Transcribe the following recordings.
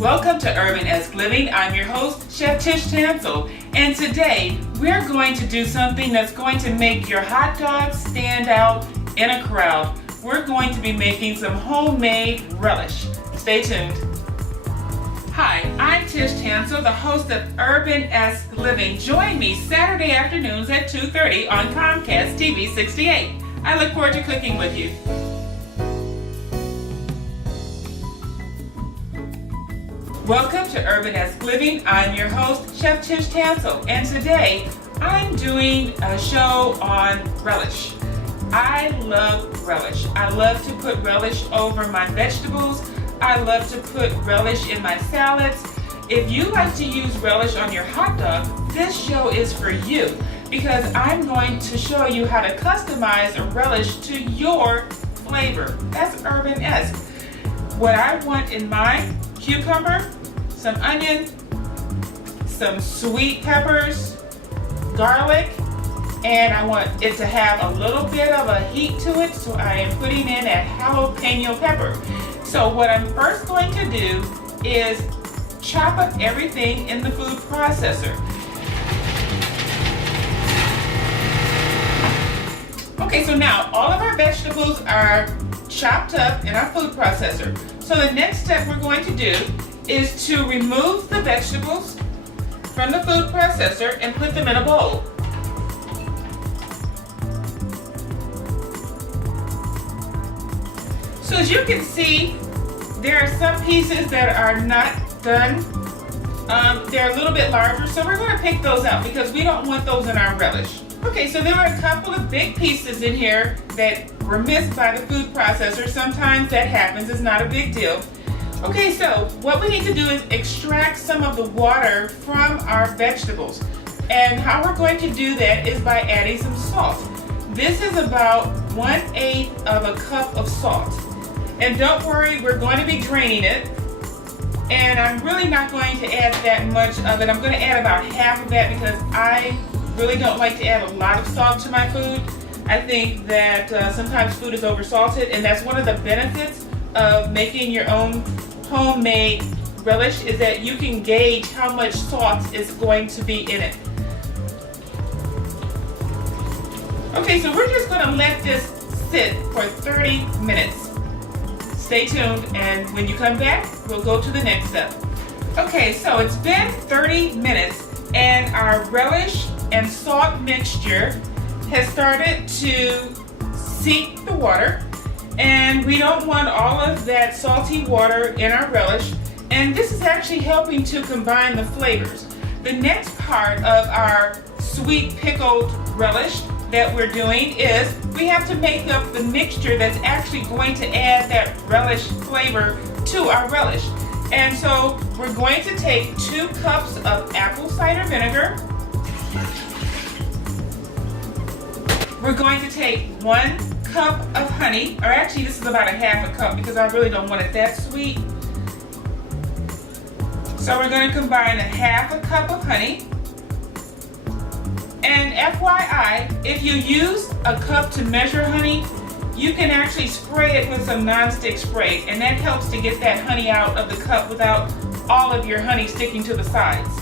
Welcome to URBANesque Living. I'm your host, Chef Tish Tansil, and today we're going to do something that's going to make your hot dog stand out in a crowd. We're going to be making some homemade relish. Stay tuned. Hi, I'm Tish Tansil, the host of URBANesque Living. Join me Saturday afternoons at 2:30 on Comcast TV 68. I look forward to cooking with you. Welcome to URBANesque Living. I'm your host, Chef Tish Tansil, and today I'm doing a show on relish. I love relish. I love to put relish over my vegetables. I love to put relish in my salads. If you like to use relish on your hot dog, this show is for you because I'm going to show you how to customize a relish to your flavor. That's URBANesque. What I want in my cucumber, some onion, some sweet peppers, garlic, and I want it to have a little bit of a heat to it, so I am putting in a jalapeno pepper. So what I'm first going to do is chop up everything in the food processor. Okay, so now all of our vegetables are chopped up in our food processor. So the next step we're going to do is to remove the vegetables from the food processor and put them in a bowl. So as you can see, there are some pieces that are not done. They're a little bit larger, so we're going to pick those out because we don't want those in our relish. Okay, so there are a couple of big pieces in here that were missed by the food processor. Sometimes that happens, it's not a big deal. Okay, so what we need to do is extract some of the water from our vegetables. And how we're going to do that is by adding some salt. This is about 1/8 of a cup of salt. And don't worry, we're going to be draining it. And I'm really not going to add that much of it. I'm going to add about half of that because I really don't like to add a lot of salt to my food. I think that sometimes food is oversalted, and that's one of the benefits of making your own homemade relish is that you can gauge how much salt is going to be in it. Okay, so we're just going to let this sit for 30 minutes. Stay tuned, and when you come back, we'll go to the next step. Okay, so it's been 30 minutes, and our relish and salt mixture has started to seep the water. And we don't want all of that salty water in our relish. And this is actually helping to combine the flavors. The next part of our sweet pickled relish that we're doing is we have to make up the mixture that's actually going to add that relish flavor to our relish. And so we're going to take 2 cups of apple cider vinegar. We're going to take 1 cup of honey, or actually this is about a half a cup because I really don't want it that sweet. So we're going to combine a half a cup of honey. And FYI, if you use a cup to measure honey, you can actually spray it with some nonstick spray, and that helps to get that honey out of the cup without all of your honey sticking to the sides.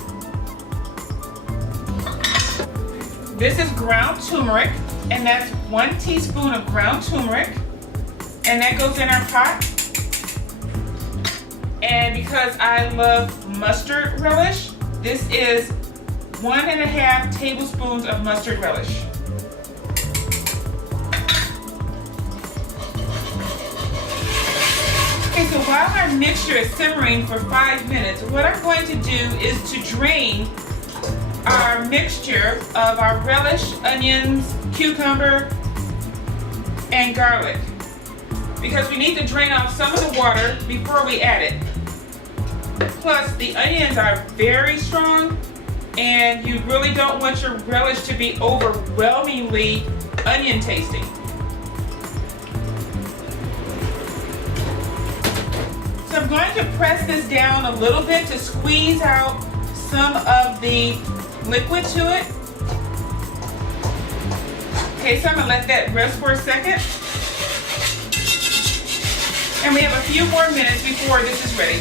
This is ground turmeric. And that's 1 teaspoon of ground turmeric, and that goes in our pot. And because I love mustard relish, this is 1.5 tablespoons of mustard relish. Okay, so while our mixture is simmering for 5 minutes, what I'm going to do is to drain our mixture of our relish, onions, cucumber, and garlic, because we need to drain off some of the water before we add it. Plus, the onions are very strong, and you really don't want your relish to be overwhelmingly onion tasting. So I'm going to press this down a little bit to squeeze out some of the liquid to it. Okay, so I'm gonna let that rest for a second. And we have a few more minutes before this is ready.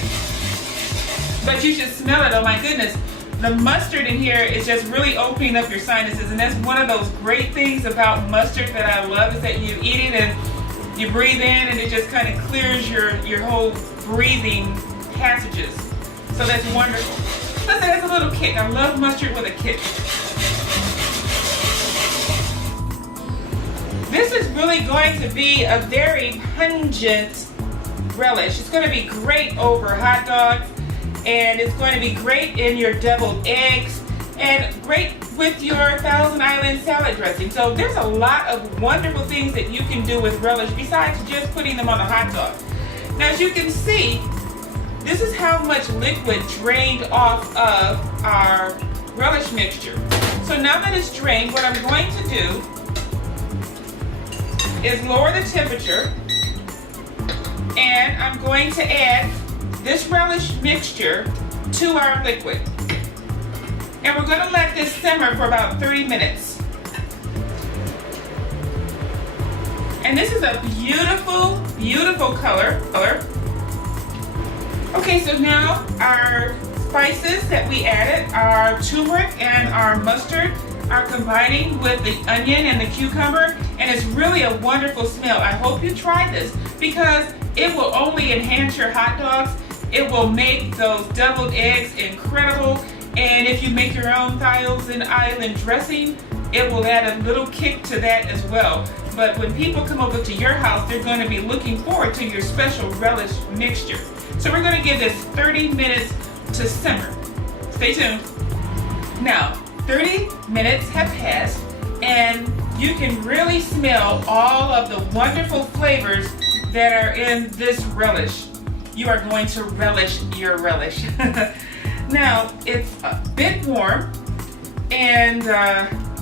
But you should smell it. Oh my goodness. The mustard in here is just really opening up your sinuses, and that's one of those great things about mustard that I love, is that you eat it and you breathe in and it just kind of clears your whole breathing passages. So that's wonderful. Plus it has a little kick. I love mustard with a kick. This is really going to be a very pungent relish. It's going to be great over hot dogs, and it's going to be great in your deviled eggs, and great with your Thousand Island salad dressing. So there's a lot of wonderful things that you can do with relish besides just putting them on a hot dog. Now, as you can see, this is how much liquid drained off of our relish mixture. So now that it's drained, what I'm going to do is lower the temperature, and I'm going to add this relish mixture to our liquid. And we're going to let this simmer for about 30 minutes. And this is a beautiful, beautiful color. Okay, so now our spices that we added, our turmeric and our mustard, are combining with the onion and the cucumber, and it's really a wonderful smell. I hope you try this, because it will only enhance your hot dogs. It will make those deviled eggs incredible, and if you make your own Thousand Island dressing, it will add a little kick to that as well. But when people come over to your house, they're going to be looking forward to your special relish mixture. So we're going to give this 30 minutes to simmer. Stay tuned. Now, 30 minutes have passed, and you can really smell all of the wonderful flavors that are in this relish. You are going to relish your relish. Now, it's a bit warm, and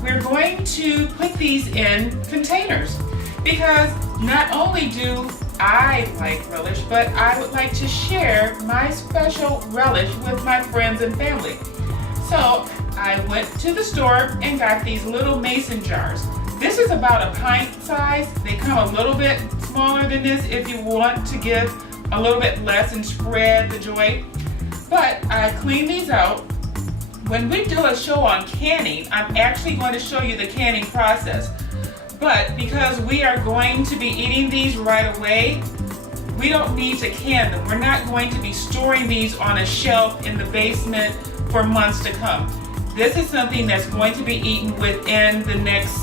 we're going to put these in containers, because not only do I like relish, but I would like to share my special relish with my friends and family. So I went to the store and got these little mason jars. This is about a pint size. They come a little bit smaller than this if you want to give a little bit less and spread the joy. But I cleaned these out. When we do a show on canning, I'm actually going to show you the canning process. But because we are going to be eating these right away, we don't need to can them. We're not going to be storing these on a shelf in the basement for months to come. This is something that's going to be eaten within the next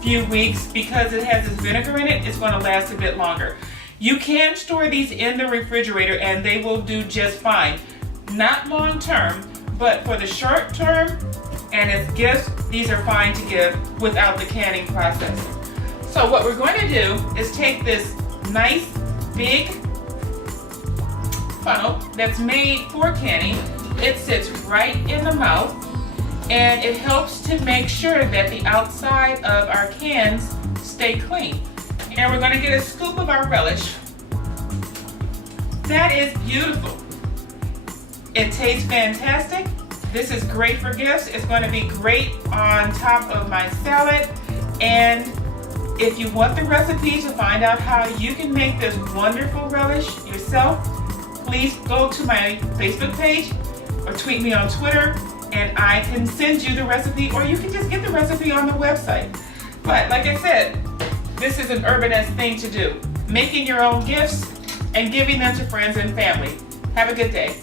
few weeks. Because it has this vinegar in it, it's going to last a bit longer. You can store these in the refrigerator and they will do just fine. Not long term, but for the short term and as gifts, these are fine to give without the canning process. So what we're going to do is take this nice big funnel that's made for canning. It sits right in the mouth, and it helps to make sure that the outside of our cans stay clean. And we're going to get a scoop of our relish. That is beautiful. It tastes fantastic. This is great for gifts. It's going to be great on top of my salad. And if you want the recipe to find out how you can make this wonderful relish yourself, please go to my Facebook page or tweet me on Twitter, and I can send you the recipe, or you can just get the recipe on the website. But like I said, this is an urbanesque thing to do. Making your own gifts and giving them to friends and family. Have a good day.